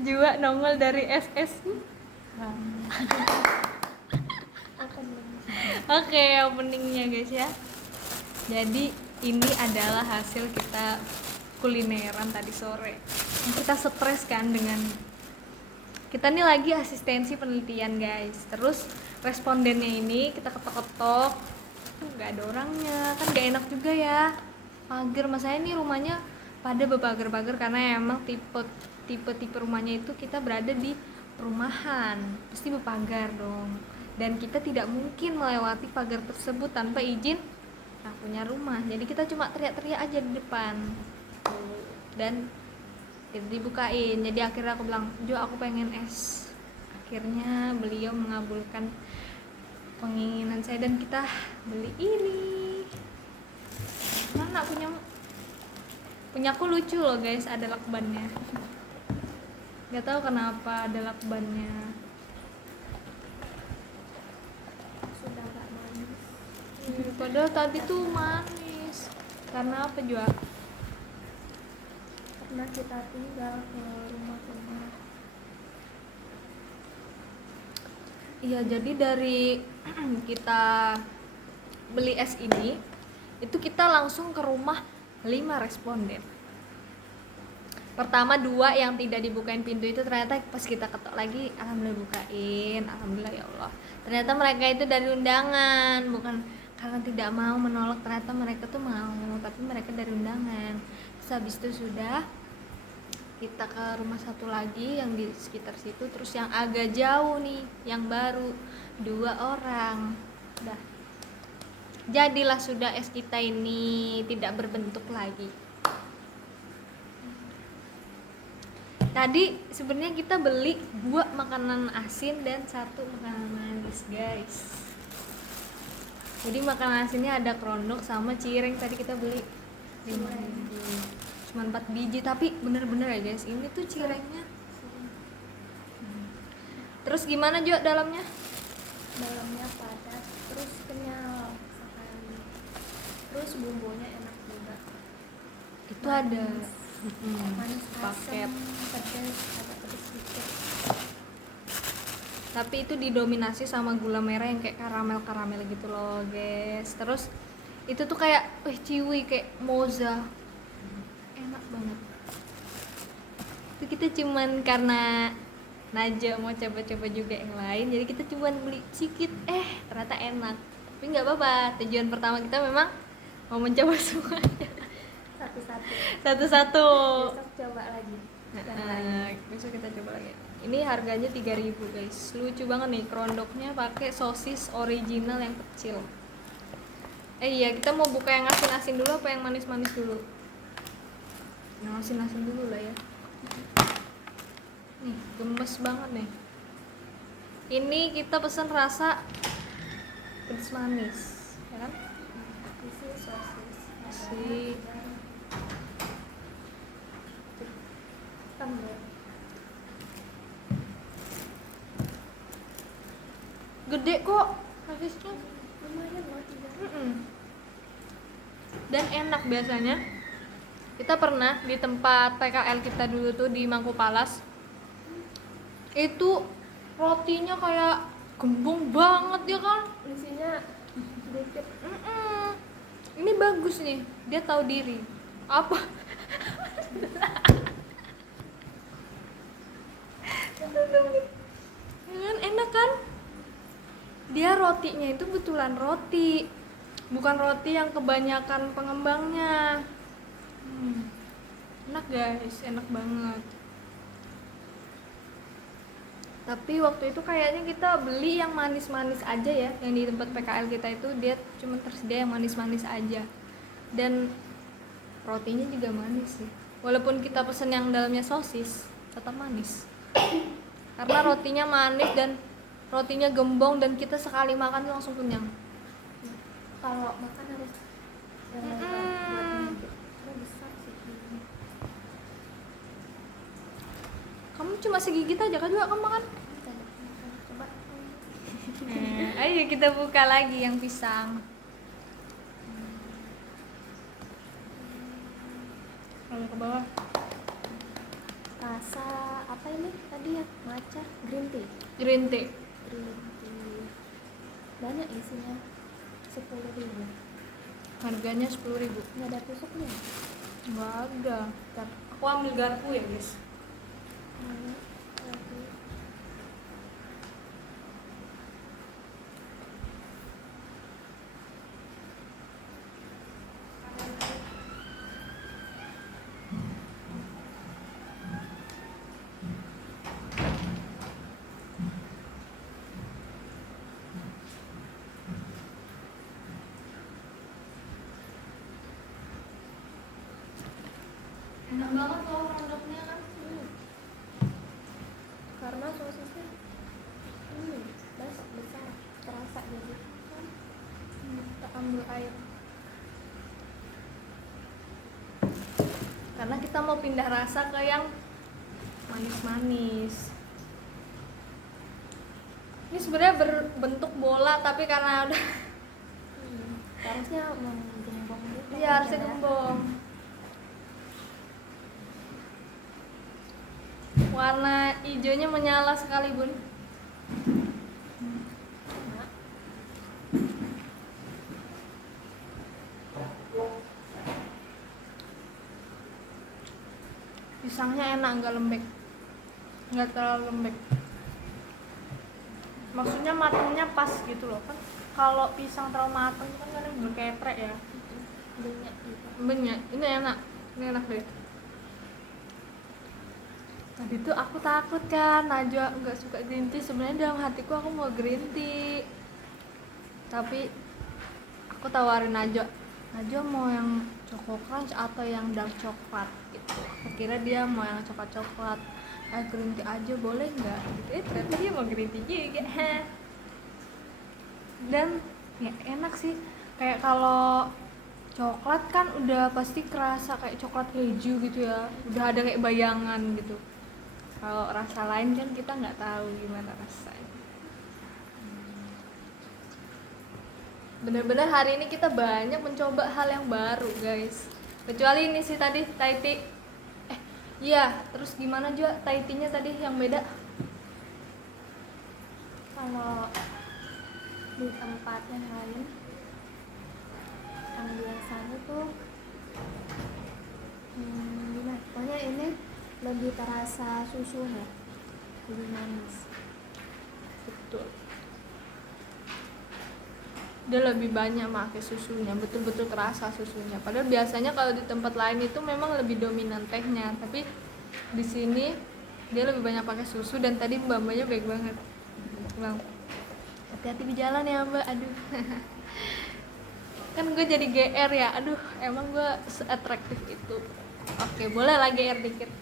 Jua nongol dari SS. Oke, openingnya guys ya. Jadi ini adalah hasil kita kulineran tadi sore. Kita stres kan dengan kita nih lagi asistensi penelitian guys. Terus respondennya ini kita ketok-ketok, nggak ada orangnya, kan nggak enak juga ya. Pagar, masanya nih rumahnya pada berpagar-pagar karena emang tipe rumahnya itu kita berada di perumahan, pasti berpagar dong. Dan kita tidak mungkin melewati pagar tersebut tanpa izin nah punya rumah. Jadi kita cuma teriak-teriak aja di depan dan kita dibukain. Jadi akhirnya aku bilang, Jo aku pengen es. Akhirnya beliau mengabulkan penginginan saya dan kita beli ini. Mana punyaku lucu loh guys, ada lakbannya. Gak tahu kenapa ada lakbannya. Sudah gak manis. Padahal tadi tuh manis. Karena apa juga? Karena kita tinggal ke rumah teman. Iya, jadi dari kita beli es ini, itu kita langsung ke rumah 5 responden. Pertama 2 yang tidak dibukain pintu itu ternyata pas kita ketok lagi, alhamdulillah bukain, alhamdulillah ya Allah. Ternyata mereka itu dari undangan, bukan karena tidak mau menolak, ternyata mereka tuh mau, tapi mereka dari undangan. Terus habis itu sudah kita ke rumah satu lagi yang di sekitar situ, terus yang agak jauh nih, yang baru 2 orang. Dah. Jadilah sudah es kita ini tidak berbentuk lagi. Tadi sebenarnya kita beli 2 makanan asin dan 1 makanan manis, guys. Jadi makanan asinnya ada kerondok sama cireng, tadi kita beli 5.000. Cuma 4 biji, tapi bener-bener ya guys, ini tuh cirengnya. Terus gimana Jo dalamnya? Dalamnya padat, terus kenyal sekali. Terus bumbunya enak juga. Itu ada Manis, paket. asam, pedas, ada pedas sedikit. Tapi itu didominasi sama gula merah yang kayak karamel gitu loh guys. Terus itu tuh kayak ciwi, kayak moza, enak banget. Itu kita cuman karena Naja mau coba-coba juga yang lain, jadi kita cuman beli sedikit, ternyata enak. Tapi nggak apa-apa, tujuan pertama kita memang mau mencoba semuanya satu-satu. Besok coba lagi. Besok kita coba lagi. Ini harganya 3.000 guys. Lucu banget nih, kerondoknya pakai sosis original yang kecil. Iya, kita mau buka yang asin-asin dulu apa yang manis-manis dulu? Yang asin-asin dulu lah ya. Nih, gemes banget nih. Ini kita pesen rasa pedas manis, ya kan? Isi sosis. Si Tambah. gede kok sosisnya. Lumayan loh, 3. Dan enak biasanya. Kita pernah di tempat PKL kita dulu tuh di Mangku Palas. Itu rotinya kayak gembung banget ya kan? Isinya sedikit. Ini bagus nih, dia tahu diri. Apa? Enak kan? Dia rotinya itu betulan roti, bukan roti yang kebanyakan pengembangnya. Enak guys, enak banget. Tapi waktu itu kayaknya kita beli yang manis-manis aja ya, yang di tempat PKL kita itu dia cuma tersedia yang manis-manis aja. Dan rotinya juga manis sih. Walaupun kita pesen yang dalamnya sosis, tetap manis. Karena rotinya manis dan rotinya gembong dan kita sekali makan langsung kenyang. Kalau makan harus yang lebar buat menggigit. Karena besar sih ini. Kamu cuma segigit aja kan juga kamu makan? Coba. Ayo kita buka lagi yang pisang. Kalau ke bawah. Ah, rasa apa ini tadi ya, matcha, green tea. Green tea. Green tea. Banyak isinya, 10.000. Harganya 10.000. Nggak ada tusuknya. Nggak ada. Ntar aku ambil garpu ya guys. Mana lagi? Enak banget loh rendangnya kan. Karena sosisnya besar, terasa jadi. Kita ambil air. Karena kita mau pindah rasa ke yang manis-manis. Ini sebenarnya berbentuk bola tapi karena udah Harusnya menggembong gitu. iya harusnya mungkin ya. gembong. Warna hijaunya menyala sekali bun. Nah, Pisangnya enak, nggak lembek, nggak terlalu lembek. Maksudnya matangnya pas gitu loh kan. Kalau pisang terlalu matang kan kadang berketrek ya. banyak gitu. Banyak. Ini enak deh. Tadi tuh aku takut kan, Najwa nggak suka green tea. Sebenarnya dalam hatiku aku mau green tea, tapi aku tawarin Najwa mau yang choco crunch atau yang dark coklat gitu. Aku kira dia mau yang coklat, green tea aja boleh nggak? Gitu. Ternyata dia mau green tea juga. Dan ya enak sih. Kayak kalau coklat kan udah pasti kerasa kayak coklat keju gitu ya. Udah ada kayak bayangan gitu. Kalau rasa lain kan kita nggak tahu gimana rasanya. Bener-bener hari ini kita banyak mencoba hal yang baru guys. Kecuali ini sih tadi Thai tea. Iya, terus gimana juga Thai tea-nya tadi yang beda? Kalau di tempat yang lain yang biasanya tuh gimana? Pokoknya ini lebih terasa susunya, lebih manis. Betul. Dia lebih banyak pakai susunya, betul-betul terasa susunya. Padahal biasanya kalau di tempat lain itu memang lebih dominan tehnya, tapi di sini dia lebih banyak pakai susu. Dan tadi mbak-mbaknya baik banget. Bang, hati-hati di jalan ya mbak. Aduh. Kan gue jadi GR ya. Aduh, emang gue se-atraktif itu. Oke, boleh lah GR dikit.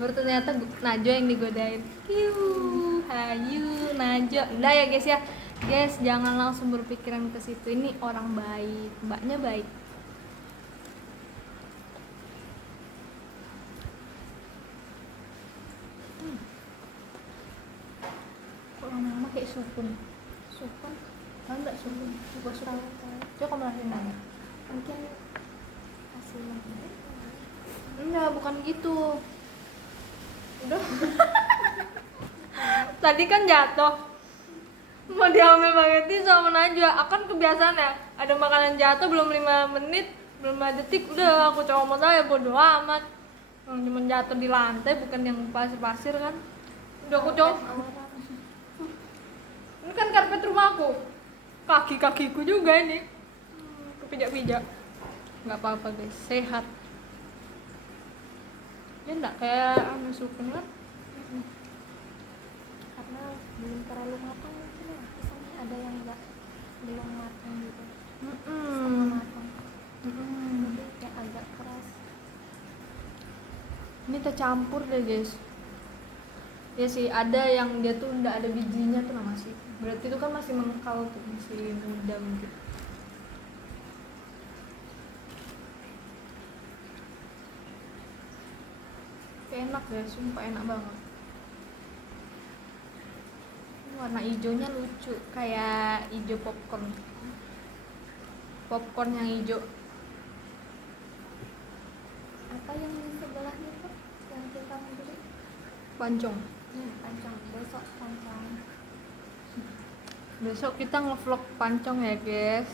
Baru ternyata Najwa yang digodain. Hayu Najwa. Udah ya guys ya. Guys, jangan langsung berpikiran ke situ. Ini orang baik, mbaknya baik. Kok lama-lama kayak sukun. Sukun Tahu nggak sukun? Coba sukun. tahu Coba kamu lagi nanya. mungkin hasilnya Enggak, bukan gitu. Udah. Tadi kan jatuh. Mau diambil banget sama Najwa. Akan kebiasaan ya. Ada makanan jatuh belum 5 menit, belum 5 detik udah aku comot aja, bodo amat. Cuma jatuh di lantai bukan yang pasir-pasir kan. Udah aku comot. Ini kan karpet rumahku. Kaki-kakiku juga ini. Kepijak-pijak. Nggak apa-apa guys, sehat. Ya enggak kayak anu sukun kan. karena belum terlalu matang mungkin ya, pisangnya ada yang belum matang gitu, setengah matang, jadi kayak agak keras. Ini tercampur deh guys. Ya sih, ada yang dia tuh enggak ada bijinya tuh masih. Berarti itu kan masih mengkal tuh, masih muda gitu. Enak ya, sumpah enak banget. Warna hijaunya lucu, kayak hijau popcorn. Popcorn yang hijau. Apa yang di sebelahnya tuh yang kita mau beli? pancong. Pancong besok pancong. Besok kita ngevlog pancong ya guys.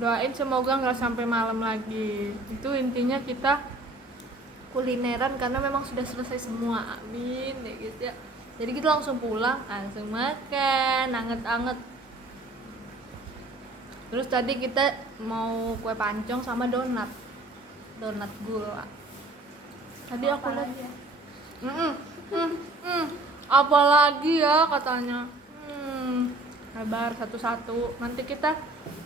Doain semoga nggak sampai malam lagi. Itu intinya kita kulineran karena memang sudah selesai semua. Amin ya guys ya. Jadi kita langsung pulang, langsung makan, anget-anget. Terus tadi kita mau kue pancong sama donat gula. Tadi aku lihat ya. Apalagi ya katanya. Sabar satu-satu. Nanti kita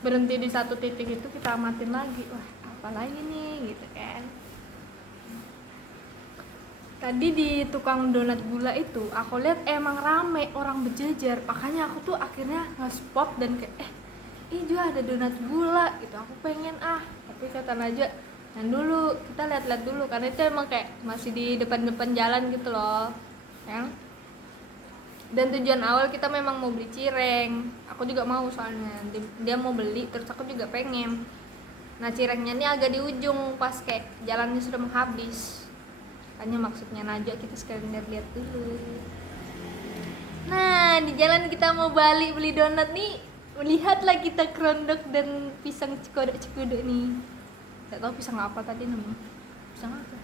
berhenti di satu titik itu kita amatin lagi. Wah, apalagi nih gitu kan. Tadi di tukang donat gula itu aku lihat emang rame, orang berjejer. Makanya aku tuh akhirnya nge-spot dan kayak Iju ada donat gula gitu, aku pengen tapi kata Najwa yang dulu kita lihat-lihat dulu karena itu emang kayak masih di depan-depan jalan gitu loh ya. Dan tujuan awal kita memang mau beli cireng, aku juga mau soalnya dia mau beli terus aku juga pengen. Nah cirengnya ini agak di ujung pas kayak jalannya sudah menghabis, hanya maksudnya Najwa kita sekalian lihat-lihat dulu. Nah di jalan kita mau balik beli donat nih, lihatlah kita kerondok dan pisang cekodok nih. Gak tahu pisang apa tadi namanya. Pisang apa?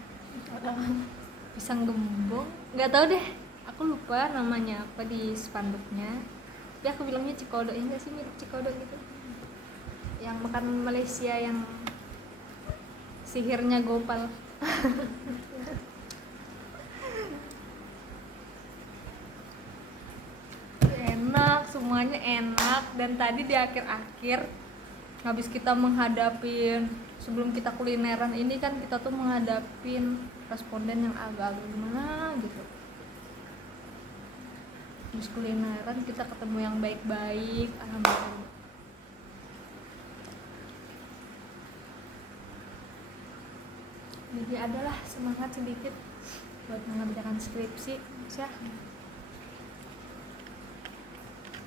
Pisang gembong. Gak tahu deh. Aku lupa namanya apa di spanduknya. Tapi aku bilangnya cekodok ya nggak sih, mirip cekodok gitu. Yang makan Malaysia yang sihirnya Gopal. Enak, semuanya enak. Dan tadi di akhir-akhir habis kita menghadapin, sebelum kita kulineran ini kan kita tuh menghadapin responden yang agak-agak gimana gitu. Habis kulineran kita ketemu yang baik-baik, alhamdulillah. Jadi adalah semangat sedikit buat mengerjakan skripsi ya.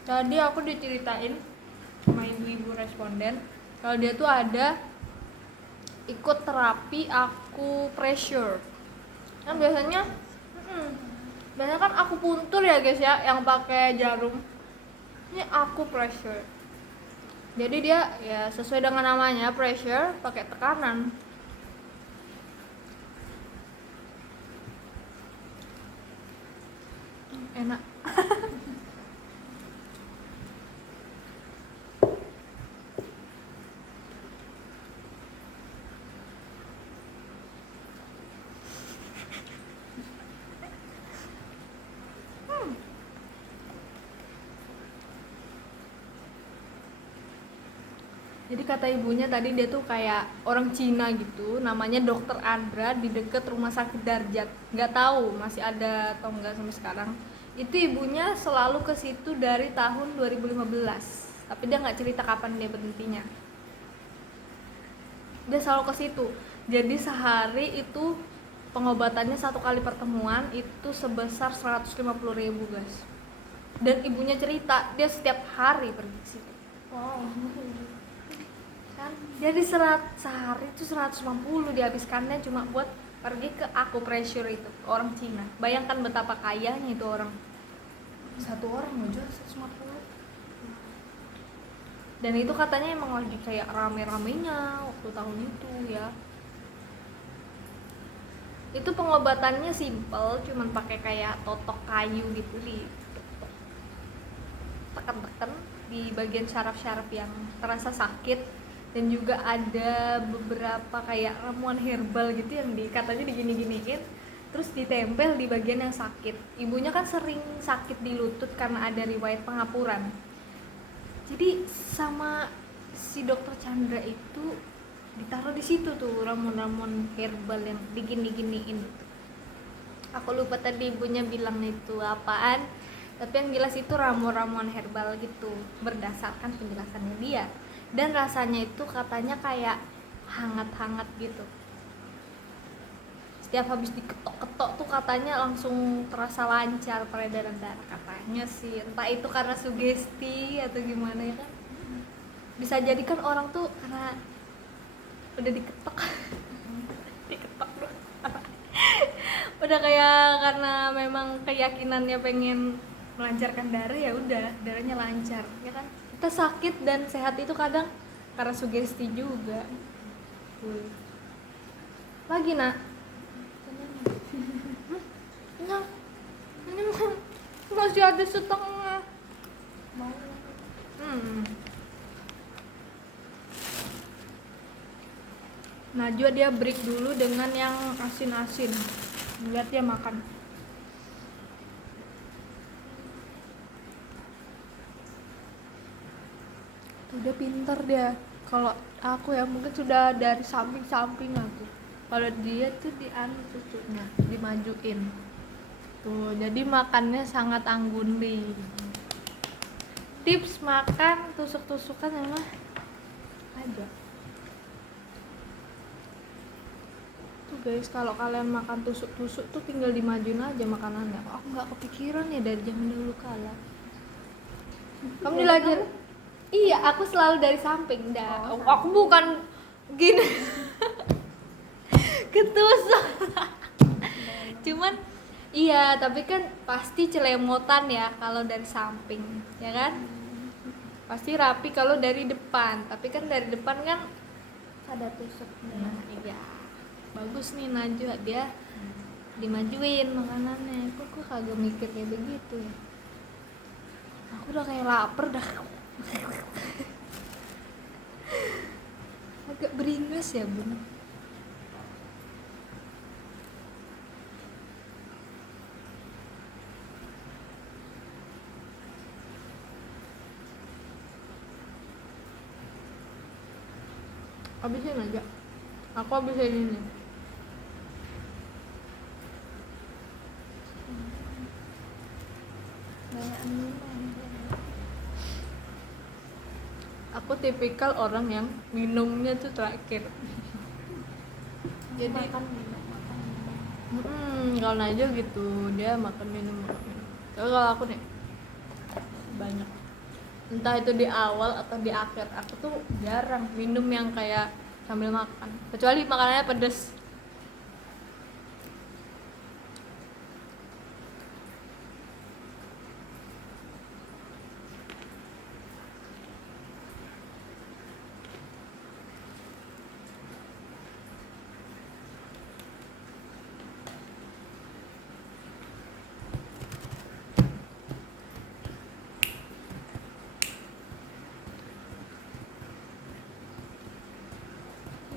Tadi aku diceritain sama ibu-ibu responden kalau dia tuh ada ikut terapi acupressure. Kan biasanya kan akupuntur ya guys ya, yang pakai jarum. Ini acupressure. Jadi dia ya sesuai dengan namanya, pressure pakai tekanan. Enak. Jadi kata ibunya tadi dia tuh kayak orang Cina gitu, namanya Dokter Andra di deket rumah sakit Darjat. Nggak tahu masih ada atau enggak sampai sekarang. Itu ibunya selalu ke situ dari tahun 2015, tapi dia nggak cerita kapan dia berhentinya. Dia selalu ke situ. Jadi sehari itu pengobatannya 1 kali pertemuan itu sebesar 150.000 guys. Dan ibunya cerita dia setiap hari pergi ke situ. Wow. Kan jadi sehari itu 150 dihabiskannya cuma buat pergi ke acupressure itu, orang Cina. Bayangkan betapa kayanya itu orang. Satu orang mau jual 150. Dan itu katanya emang lagi kayak rame-ramenya waktu tahun itu ya. Itu pengobatannya simple, cuman pakai kayak totok kayu gitu di tekan-tekan di bagian syaraf-syaraf yang terasa sakit. Dan juga ada beberapa kayak ramuan herbal gitu yang katanya digini-giniin terus ditempel di bagian yang sakit. Ibunya kan sering sakit di lutut karena ada riwayat pengapuran. Jadi sama si dokter Chandra itu ditaruh di situ tuh ramuan-ramuan herbal yang digini-giniin. Aku lupa tadi ibunya bilang itu apaan, tapi yang jelas itu ramuan-ramuan herbal gitu berdasarkan penjelasannya dia. Dan rasanya itu katanya kayak hangat-hangat gitu. Setiap habis diketok-ketok tuh katanya langsung terasa lancar peredaran darah katanya sih. Entah itu karena sugesti atau gimana ya kan. Bisa jadi kan orang tuh karena udah diketok diketok loh. udah kayak karena memang keyakinannya pengen melancarkan darah, ya udah darahnya lancar ya kan. Kita sakit dan sehat itu kadang karena sugesti juga. Lagi nak nah, ini masih ada setengah. mau Najwa dia break dulu dengan yang asin-asin. Lihat dia makan. Udah pinter dia. Kalau aku ya mungkin sudah dari samping-samping aku. Kalau dia tuh cucunya dimajuin. Tuh, jadi makannya sangat anggunli. Tips makan tusuk-tusukan sama aja. Tuh guys, kalau kalian makan tusuk-tusuk tuh tinggal dimajuin aja makanannya. Aku nggak kepikiran ya dari zaman dulu kala. Kamu belajar? Iya, aku selalu dari samping dah. Aku bukan gini. Ketusuk. Cuman iya, tapi kan pasti celemotan ya kalau dari samping, ya kan? Pasti rapi kalau dari depan. Tapi kan dari depan kan ada tusuknya. nah, iya. Bagus nih Najwa, dia dimajuin makanannya. Kok kagak mikir kayak begitu ya? Aku udah kayak lapar dah. Agak beringas ya bun. Habisin aja. Aku habisin ini. Banyak minum. Aku tipikal orang yang minumnya tuh terakhir. Jadi makan minum. kalau Najwa gitu, dia makan minum. Tapi kalau aku nih banyak. Entah itu di awal atau di akhir. Aku tuh jarang minum yang kayak sambil makan. Kecuali makanannya pedes.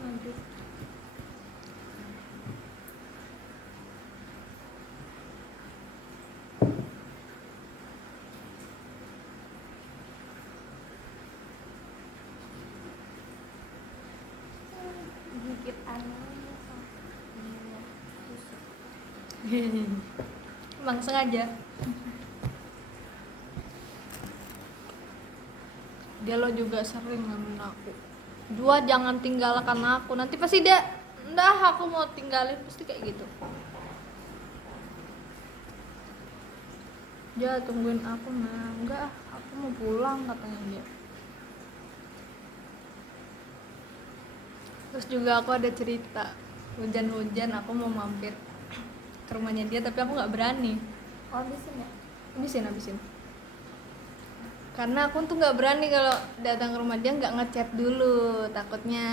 Lanjut. Gigit anaknya sama tusuk. Emang sengaja. Dia lo juga sering ngomongin aku, Jua jangan tinggalkan aku. Nanti pasti dia, ndah aku mau tinggalin, pasti kayak gitu. Dia tungguin aku, nah enggak, aku mau pulang katanya dia. Terus juga aku ada cerita, hujan-hujan aku mau mampir ke rumahnya dia, tapi aku nggak berani. Oh, habisin ya? Habisin. Karena aku tuh nggak berani kalau datang ke rumah dia nggak ngechat dulu, takutnya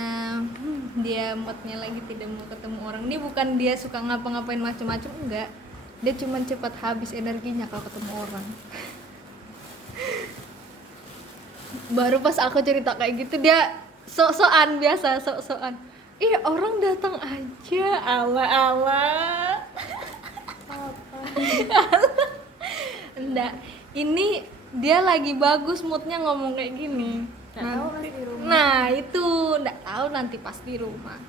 dia moodnya lagi tidak mau ketemu orang. Ini bukan dia suka ngapa-ngapain macam-macam, enggak, dia cuma cepat habis energinya kalau ketemu orang. Baru pas aku cerita kayak gitu dia sok-sokan, biasa sok-sokan, ih orang datang aja, ala-ala. Apa? Enggak, ini dia lagi bagus moodnya ngomong kayak gini. Nggak tahu pas di rumah. Nah itu nggak tahu nanti pas di rumah.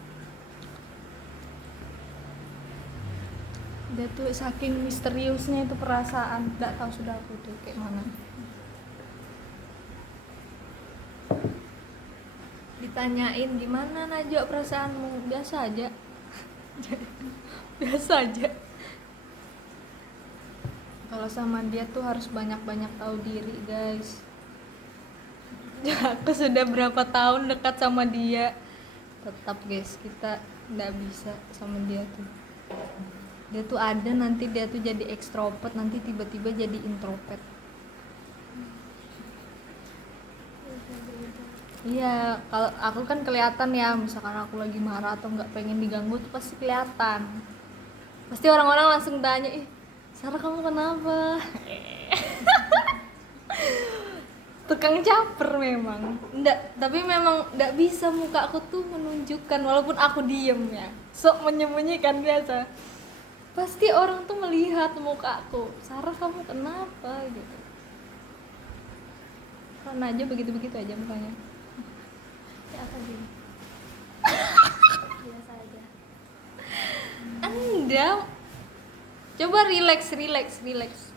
Dia tuh saking misteriusnya itu perasaan, nggak tahu sudah aku tuh kayak mana. Ditanyain gimana Najwa perasaanmu, biasa aja. Biasa aja. Kalau sama dia tuh harus banyak-banyak tahu diri guys. Aku sudah berapa tahun dekat sama dia, tetap guys kita nggak bisa sama dia tuh. Dia tuh ada, nanti dia tuh jadi ekstrovert, nanti tiba-tiba jadi introvert. Iya, kalau aku kan kelihatan ya, misalkan aku lagi marah atau nggak pengen diganggu tuh pasti kelihatan. Pasti orang-orang langsung tanya, ih Sarah kamu kenapa? Tukang caper memang. Nggak, tapi memang nggak bisa muka aku tuh menunjukkan walaupun aku diem ya. Sok menyembunyikan biasa. Pasti orang tuh melihat muka aku. Sarah kamu kenapa gitu. Karena aja begitu-begitu aja mukanya. Ya apa gini? Biasa aja. Anda coba relax. Bisa.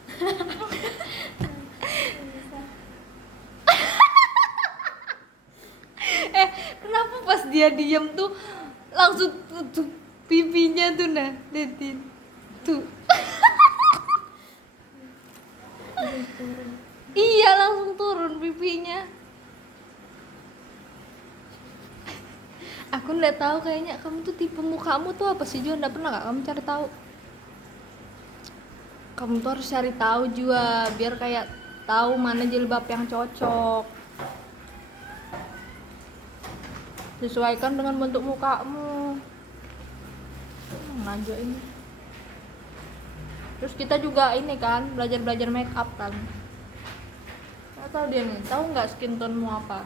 Kenapa pas dia diem tuh langsung tutup pipinya tuh nah, liatin tuh. Turun. Iya langsung turun pipinya. Aku nggak tahu kayaknya kamu tuh tipe mukamu tuh apa sih Juan? Nggak pernah nggak kamu cari tahu? Kamu tuh harus cari tahu juga biar kayak tahu mana jilbab yang cocok. Sesuaikan dengan bentuk mukamu. Aja ini. Terus kita juga ini kan belajar make up kan. Nggak tahu dia nih, tahu nggak skin tone mu apa?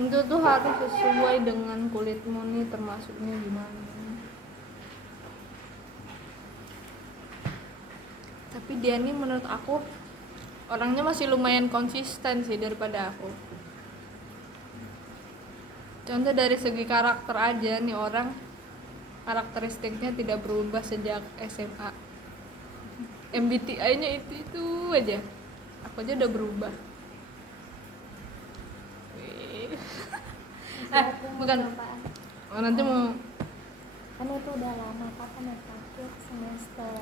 Itu tuh harus sesuai dengan kulitmu nih, termasuknya gimana. Tapi dia nih menurut aku orangnya masih lumayan konsisten sih daripada aku. Contoh dari segi karakter aja nih, orang karakteristiknya tidak berubah sejak SMA. MBTI-nya itu aja. Aku aja udah berubah. Bukan. Apaan? Oh, nanti mau Kan itu udah lama, kapan ya, terakhir semester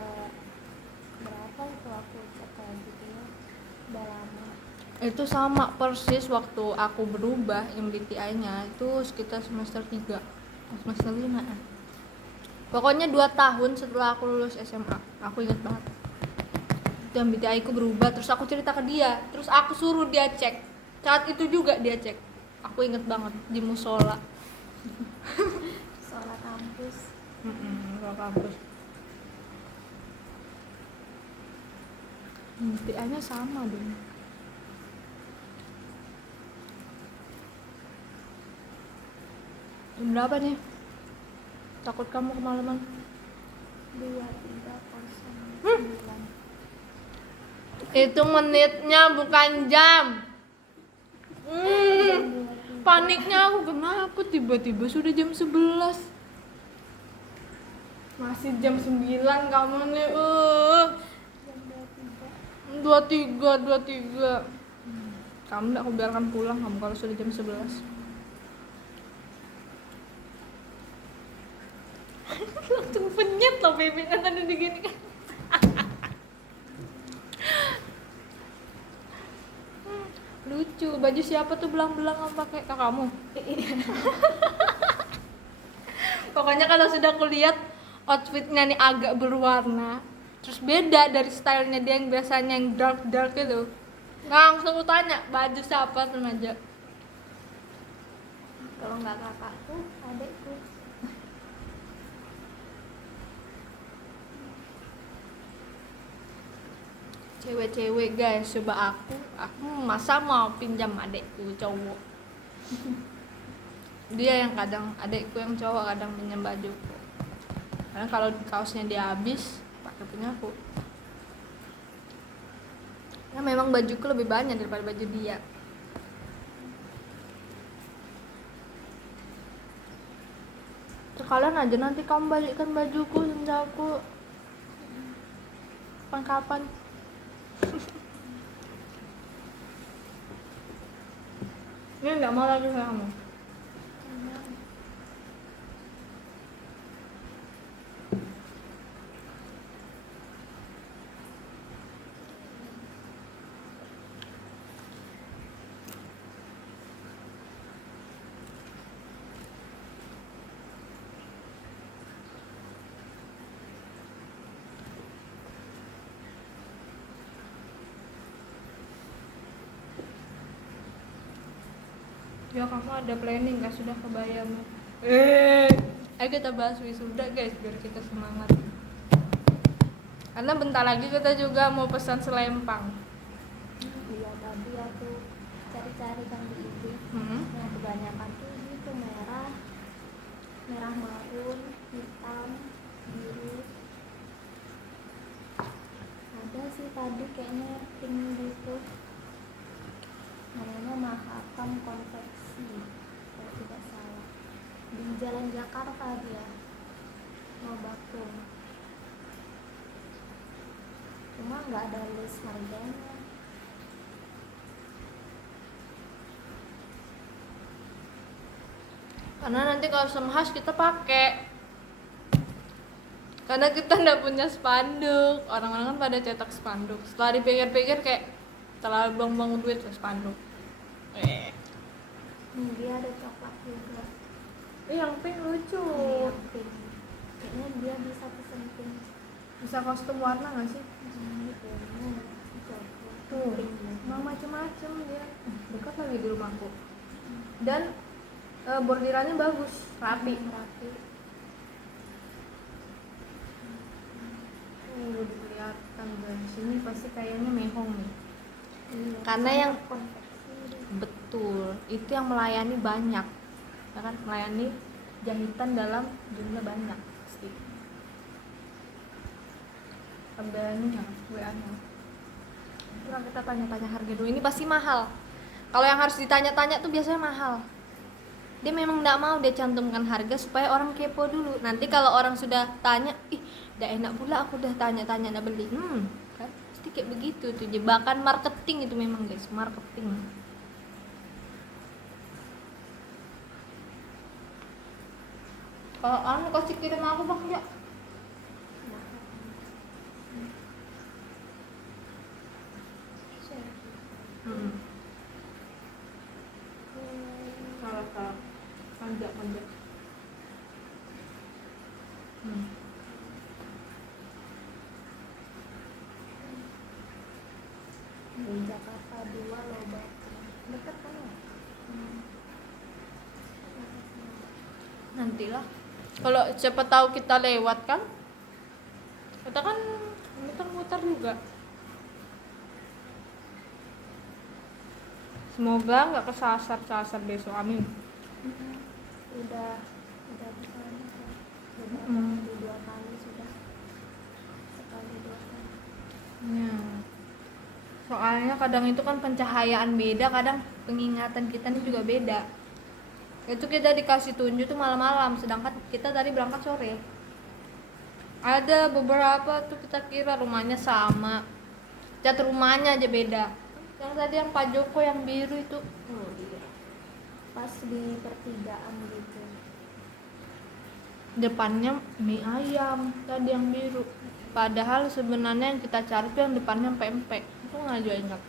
berapa itu aku cek kayak gitu ya, udah lama. itu sama persis waktu aku berubah MBTI-nya itu sekitar semester 3 semester 5 ya. Pokoknya 2 tahun setelah aku lulus SMA. Aku ingat banget itu MBTI ku berubah, terus aku cerita ke dia, terus aku suruh dia cek. Saat itu juga dia cek, aku inget banget di musola. Soal kampus. Musola kampus. MBTI-nya sama dong. Jam berapa nih? Takut kamu kemalaman. 23:09. Itu menitnya bukan jam. Paniknya aku, kenapa tiba-tiba sudah jam 11? Masih jam 9 kamu nih. Jam 23. Kamu enggak aku biarkan pulang kamu kalau sudah jam 11. Langsung penyet loh bibirnya tadi digini kan. Lucu, baju siapa tuh belang-belang yang pakai kakakmu? Pokoknya kalau sudah aku lihat outfitnya nih agak berwarna, terus beda dari stylenya dia yang biasanya yang dark itu, langsung aku tanya baju siapa tuh aja. Kalau nggak kakakku, adekku. Cewek-cewek guys, coba aku masa mau pinjam adekku cowok. Dia yang kadang, adekku yang cowok kadang pinjam bajuku. Karena kalau kaosnya dia habis, pakai punya aku. Ya memang bajuku lebih banyak daripada baju dia. Sekalian aja nanti kamu balikkan bajuku sejak aku kapan-kapan. Ini nggak mau lagi sama kamu. Ya kamu ada planning gak sudah kebayang? Ayo kita bahas wisuda guys biar kita semangat. Karena bentar lagi kita juga mau pesan selempang. Iya, tadi aku cari-cari kan di IG. Nah, kebanyakan tuh gitu merah, merah marun, hitam, biru. Ada sih tadi kayaknya pink gitu. Namanya Mahakam Konveksi kalau tidak salah. Di Jalan Jakarta dia. Mau Bakung. Cuma nggak ada list harganya. Karena nanti kalau sama khas kita pakai. Karena kita nggak punya spanduk. Orang-orang kan pada cetak spanduk. Setelah dipikir-pikir kayak terlalu buang-buang duit lah spanduk. Dia ada coklat juga. Yang pink lucu. Yang pink. Kayaknya dia bisa pesen pink. Bisa kostum warna nggak sih? Gitu. Coklat. Tuh, Pink. macem-macem dia. Dekat lagi di rumahku. Dan bordirannya bagus, rapi. Rapi. Udah kelihatan guys. Ini pasti kayaknya mehong nih. Iya. Karena yang konveksi. betul, itu yang melayani banyak. Ya kan, melayani jahitan dalam jumlah banyak pasti. Kabarnya WA-nya. Kurang kita tanya-tanya harga dulu. Ini pasti mahal. Kalau yang harus ditanya-tanya tuh biasanya mahal. Dia memang nggak mau dia cantumkan harga supaya orang kepo dulu. Nanti kalau orang sudah tanya, ih, udah enak pula aku udah tanya-tanya nggak beli. Kan pasti kayak begitu tuh, jebakan marketing itu memang guys, marketing. Kalau anu kasih kirim aku bang ya. Salah. Panjang. Di Jakarta 2 Lobak. Dekat kan ya? Nantilah. Kalau siapa tahu kita lewat kan, kita kan muter-muter juga. Semoga nggak kesasar besok, amin. Udah di sana kan. Udah kali 2 kali sudah. Sekali 2 kali. Ya. Soalnya kadang itu kan pencahayaan beda, kadang pengingatan kita ini juga beda. Itu kita dikasih tunjuk tuh malam-malam, sedangkan kita tadi berangkat sore. Ada beberapa tuh kita kira rumahnya sama, cat rumahnya aja beda. Yang tadi yang Pak Joko yang biru itu, Oh iya. Pas di pertigaan gitu. depannya mie ayam tadi yang biru. Padahal sebenarnya yang kita cari tuh yang depannya pempek. Itu nggak juga ingat.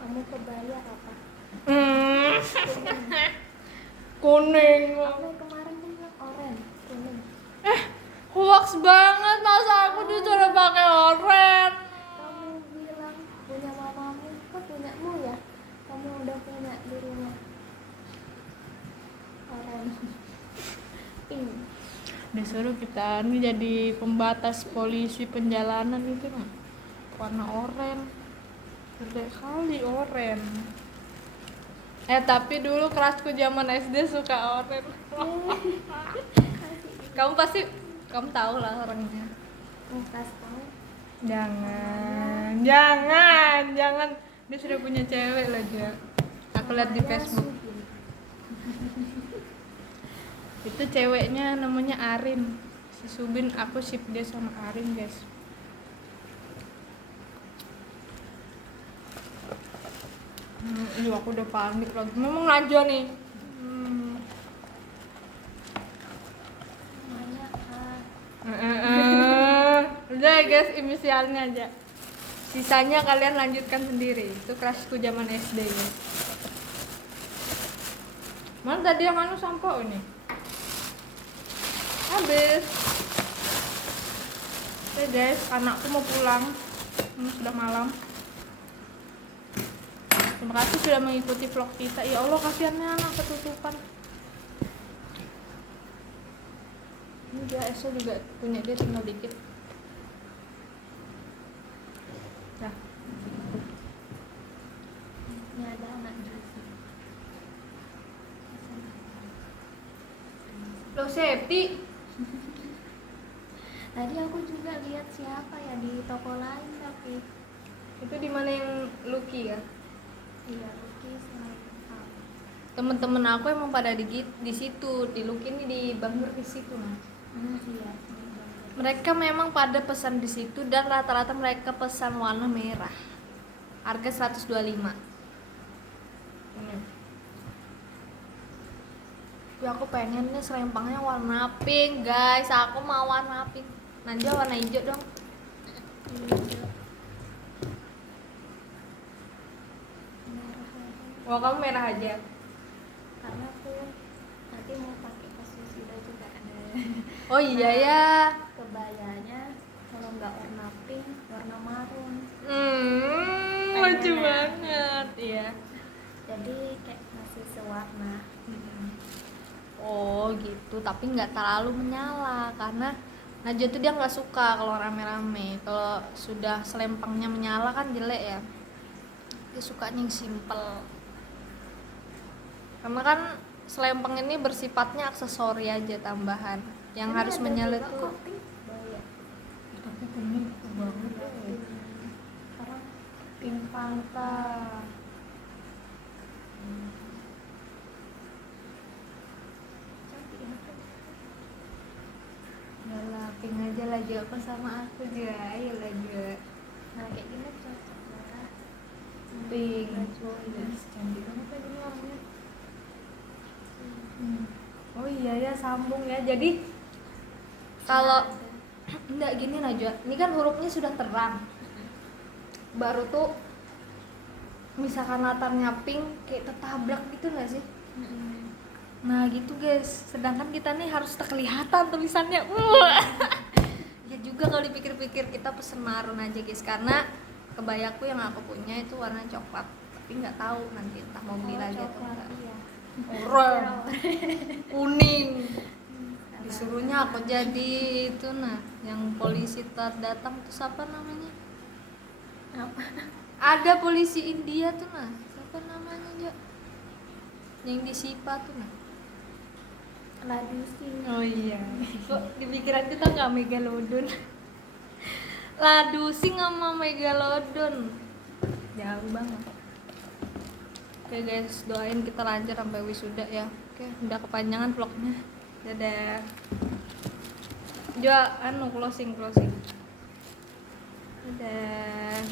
Kamu kebayar apa? Kuning. Kamu kemarin kan bilang oranye, kuning. Hoax banget, masa aku disuruh pakai oranye. Kamu bilang punya mamamu, kok punyamu ya? Kamu udah punya di rumah. Oranye. Pink. Disuruh kita ini jadi pembatas polisi penjalanan itu warna oranye. Gede kali oranye. Tapi dulu kelasku zaman SD suka oranye. kamu tahu lah orangnya. Kasih tahu. Jangan. Dia sudah punya cewek lah dia. Aku lihat di Namanya Facebook. Subin. Itu ceweknya namanya Arin. Si Subin, aku ship dia sama Arin guys. Iya, aku udah panik lagi. Memang aja nih. Namanya Udah guys, inisialnya aja. Sisanya kalian lanjutkan sendiri. Itu kelasku zaman SD guys. Mana tadi yang anu sampo ini? habis. Oke guys, anakku mau pulang. Ini sudah malam. Terima kasih sudah mengikuti vlog kita. Ya Allah, kasihannya anak ketutupan. Ini dia Eso juga punya dia tinggal dikit. Nah, Ini ada anak gizi. lo safety. Tadi aku juga lihat siapa ya di toko lain tapi Itu di mana yang Lucky ya? iya lukis sama Temen-temen aku emang pada di situ, di Lucky ini di Bangor di situ nah. iya. Mereka memang pada pesan di situ dan rata-rata mereka pesan warna merah. Harga 125. Ini. Ya aku pengennya selempangnya warna pink, guys. Aku mau warna pink. Nanja warna hijau dong. Hijau. Wah, kamu merah aja. Karena aku nanti mau pakai ke Susida juga ada. Oh iya ya. Kebayanya kalau nggak warna pink, warna marun. Lucu Pengennya. banget. Iya. Jadi kayak masih sewarna. Oh gitu, tapi nggak terlalu menyala karena Najwa tuh dia nggak suka kalau rame-rame. Kalau sudah selempangnya menyala kan jelek ya. Dia sukanya yang simple. Karena kan selempang ini bersifatnya aksesori aja tambahan. Yang Ini harus ada menyala juga tuh. kok pink. Banyak. Tapi kuning banget ya. Sekarang Pink Fanta. cantik ya. Yalah, pink aja lagi apa sama aku juga. Ayo juga. Nah kayak gini cocok merah. Pink. Baju Yes, cantik banget lagi nih warnanya. Oh iya ya, sambung ya. Jadi kalau enggak gini Najwa, ini kan hurufnya sudah terang. Baru tuh misalkan latarnya pink kayak tertabrak gitu nggak sih? Nah gitu guys, sedangkan kita nih harus terkelihatan tulisannya. Ya juga kalau dipikir-pikir kita pesen marun aja guys, karena kebayaku yang aku punya itu warna coklat, tapi nggak tahu nanti entah mau beli lagi atau enggak. Iya. Orang kuning, disuruhnya aku jadi itu nah, yang polisi datang tuh siapa namanya? Apa? Ada polisi India tuh nah, siapa namanya Jo? Yang di Sipa tuh nah. Ladusin. Oh iya. Kok di pikiran kita nggak Megalodon? Ladusing sama Megalodon. Jauh banget. Oke guys, doain kita lancar sampai wisuda ya. Oke, udah kepanjangan vlognya. Dadah. Juga closing. Dadah.